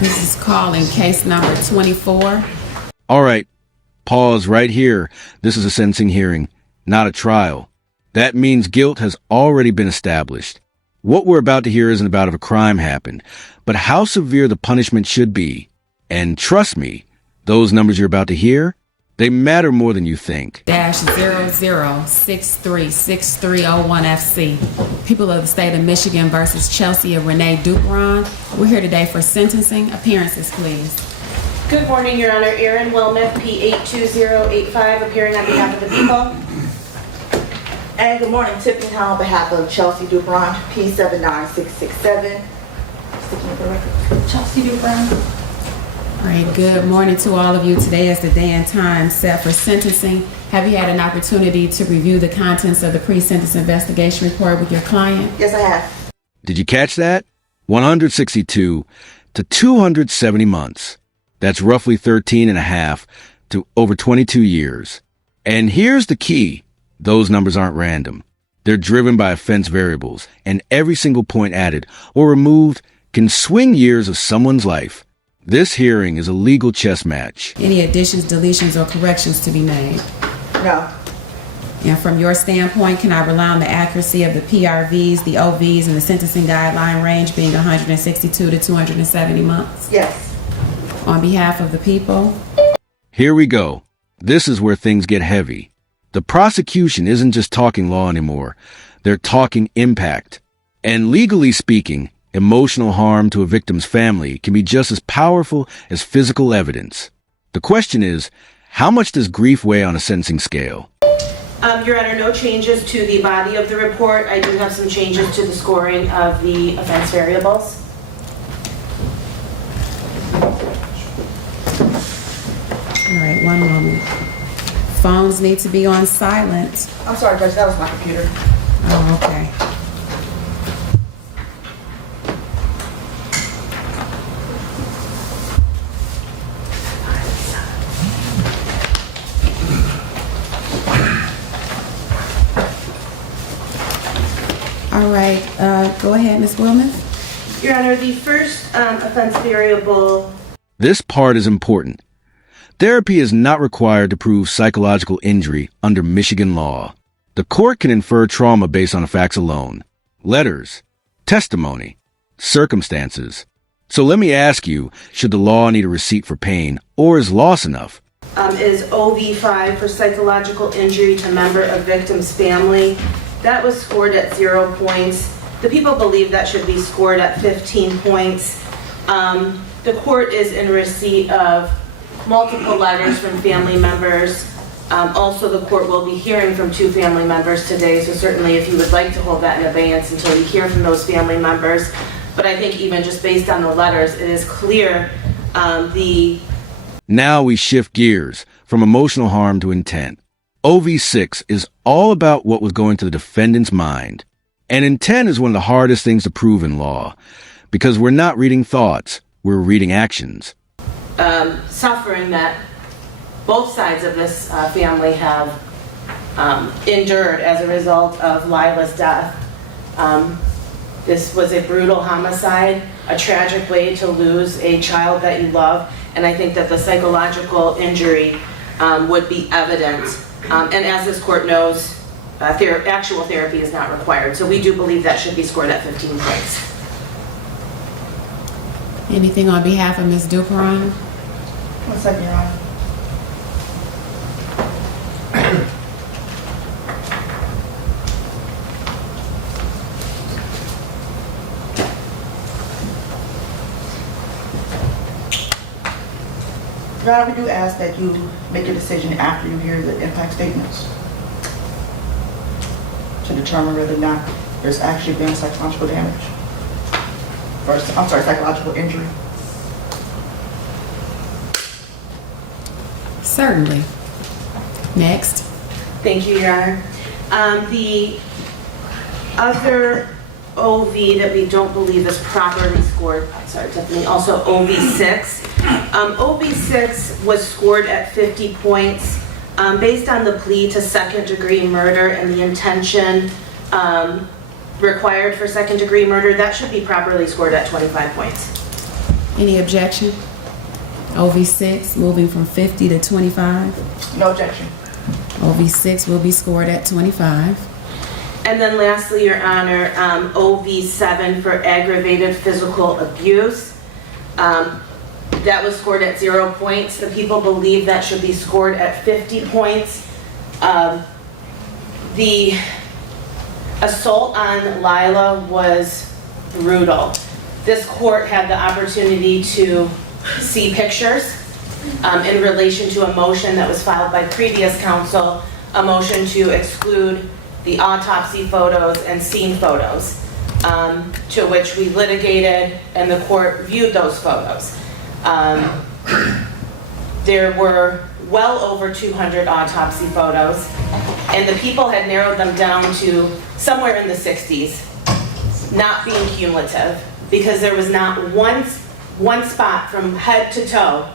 This is calling case number 24. All right, pause right here. This is a sentencing hearing, not a trial. That means guilt has already been established. What we're about to hear isn't about if a crime happened, but how severe the punishment should be. And trust me, those numbers you're about to hear, they matter more than you think. -00636301FC. People of the state of Michigan versus Chelsea Renee Dupon. We're here today for sentencing. Appearances, please. Good morning, Your Honor. Erin Wilmeth, P82085, appearing on behalf of the people. And good morning, Tiffany Howell, on behalf of Chelsea Dupon, P79667. Sticking with the record. Chelsea Dupon. All right, good morning to all of you. Today is the day and time set for sentencing. Have you had an opportunity to review the contents of the pre-sentence investigation report with your client? Yes, I have. Did you catch that? 162 to 270 months. That's roughly 13 and a half to over 22 years. And here's the key. Those numbers aren't random. They're driven by offense variables, and every single point added or removed can swing years of someone's life. This hearing is a legal chess match. Any additions, deletions, or corrections to be made? No. And from your standpoint, can I rely on the accuracy of the PRVs, the OVs, and the sentencing guideline range being 162 to 270 months? Yes. On behalf of the people? Here we go. This is where things get heavy. The prosecution isn't just talking law anymore. They're talking impact. And legally speaking, emotional harm to a victim's family can be just as powerful as physical evidence. The question is, how much does grief weigh on a sentencing scale? Your Honor, no changes to the body of the report. I do have some changes to the scoring of the offense variables. All right, one moment. Phones need to be on silent. I'm sorry, Judge, that was my computer. Oh, okay. All right, go ahead, Ms. Wilmeth. Your Honor, the first offense variable. This part is important. Therapy is not required to prove psychological injury under Michigan law. The court can infer trauma based on facts alone. Letters, testimony, circumstances. So let me ask you, should the law need a receipt for pain, or is loss enough? Is OV5 for psychological injury to member of victim's family. That was scored at 0 points. The people believe that should be scored at 15 points. The court is in receipt of multiple letters from family members. Also, the court will be hearing from 2 family members today, so certainly if you would like to hold that in abeyance until you hear from those family members. But I think even just based on the letters, it is clear Now we shift gears from emotional harm to intent. OV6 is all about what was going to the defendant's mind. And intent is one of the hardest things to prove in law, because we're not reading thoughts, we're reading actions. Suffering that both sides of this family have endured as a result of Lila's death. This was a brutal homicide, a tragic way to lose a child that you love, and I think that the psychological injury would be evident. And as this court knows, actual therapy is not required, so we do believe that should be scored at 15 points. Anything on behalf of Ms. Dupon? 1 second, Your Honor. Your Honor, we do ask that you make a decision after you hear the impact statements to determine whether or not there's actually been psychological damage. Psychological injury. Certainly. Next. Thank you, Your Honor. The other OV that we don't believe is properly scored, Tiffany, also OV6. OV6 was scored at 50 points based on the plea to second-degree murder and the intention required for second-degree murder. That should be properly scored at 25 points. Any objection? OV6 moving from 50 to 25. No objection. OV6 will be scored at 25. And then lastly, Your Honor, OV7 for aggravated physical abuse. That was scored at 0 points. The people believe that should be scored at 50 points. The assault on Lila was brutal. This court had the opportunity to see pictures in relation to a motion that was filed by previous counsel, a motion to exclude the autopsy photos and scene photos, to which we litigated and the court viewed those photos. There were well over 200 autopsy photos, and the people had narrowed them down to somewhere in the 60s, not being cumulative, because there was not one spot from head to toe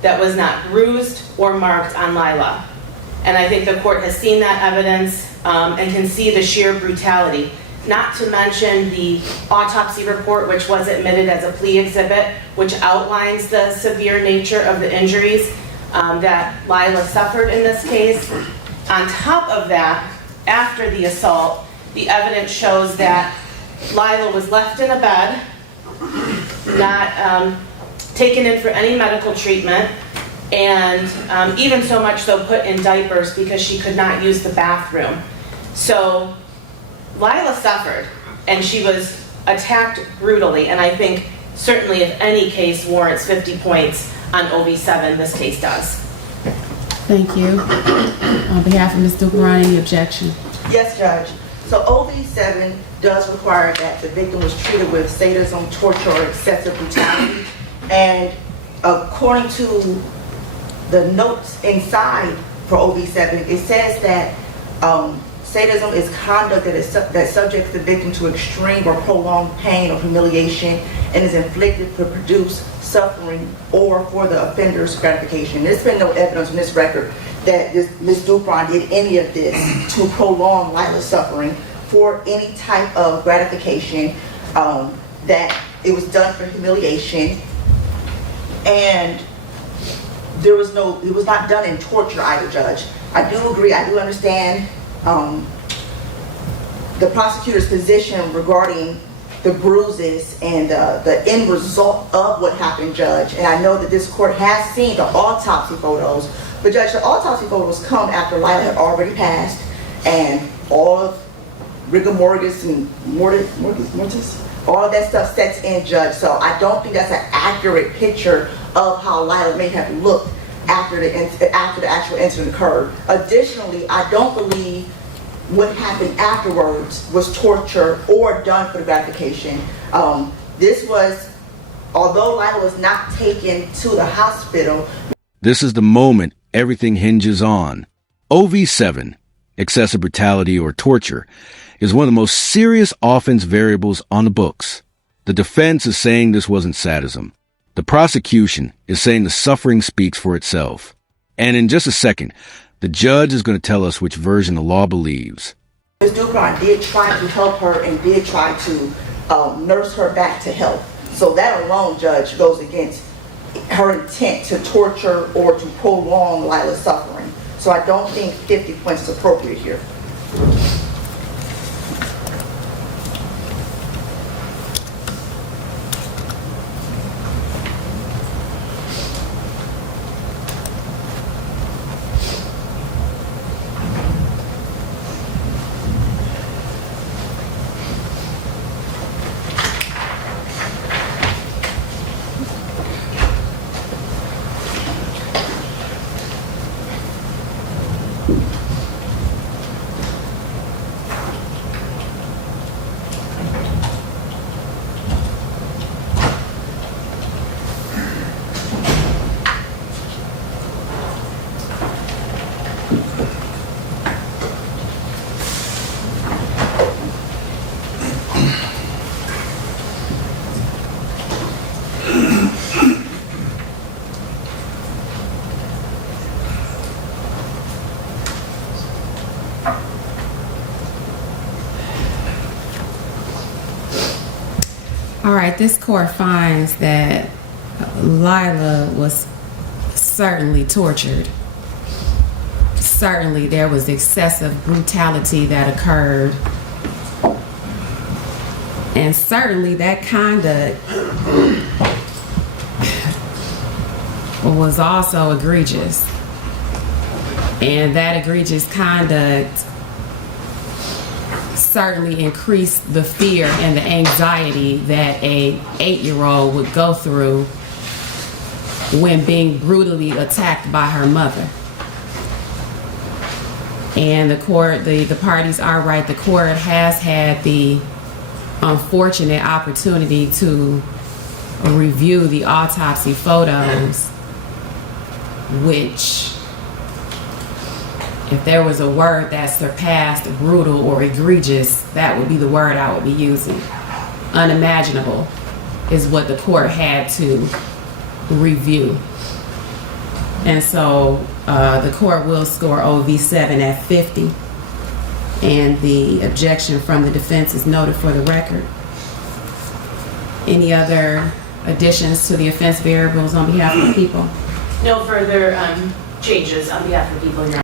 that was not bruised or marked on Lila. And I think the court has seen that evidence and can see the sheer brutality. Not to mention the autopsy report, which was admitted as a plea exhibit, which outlines the severe nature of the injuries that Lila suffered in this case. On top of that, after the assault, the evidence shows that Lila was left in a bed, not taken in for any medical treatment, and even so much so put in diapers because she could not use the bathroom. So Lila suffered, and she was attacked brutally, and I think certainly if any case warrants 50 points on OV7, this case does. Thank you. On behalf of Ms. Dupon, any objection? Yes, Judge. So OV7 does require that the victim was treated with sadism, torture, or excessive brutality. And according to the notes inside for OV7, it says that sadism is conduct that subjects the victim to extreme or prolonged pain or humiliation and is inflicted to produce suffering or for the offender's gratification. There's been no evidence in this record that Ms. Dupon did any of this to prolong Lila's suffering for any type of gratification, that it was done for humiliation, and it was not done in torture either, Judge. I do agree, I do understand the prosecutor's position regarding the bruises and the end result of what happened, Judge. And I know that this court has seen the autopsy photos, but Judge, the autopsy photos come after Lila had already passed, and all of rigor mortis and mortis, all of that stuff sets in, Judge. So I don't think that's an accurate picture of how Lila may have looked after the actual incident occurred. Additionally, I don't believe what happened afterwards was torture or done for the gratification. This was, although Lila was not taken to the hospital. This is the moment everything hinges on. OV7, excessive brutality or torture, is one of the most serious offense variables on the books. The defense is saying this wasn't sadism. The prosecution is saying the suffering speaks for itself. And in just a second, the judge is going to tell us which version the law believes. Ms. Dupon did try to help her and did try to nurse her back to health. So that alone, Judge, goes against her intent to torture or to prolong Lila's suffering. So I don't think 50 points is appropriate here. All right, this court finds that Lila was certainly tortured. Certainly there was excessive brutality that occurred. And certainly that conduct was also egregious. And that egregious conduct certainly increased the fear and the anxiety that a 8-year-old would go through when being brutally attacked by her mother. And the court, the parties are right. The court has had the unfortunate opportunity to review the autopsy photos, which, if there was a word that surpassed brutal or egregious, that would be the word I would be using. Unimaginable is what the court had to review. And so the court will score OV7 at 50. And the objection from the defense is noted for the record. Any other additions to the offense variables on behalf of the people? No further changes on behalf of the people, Your Honor.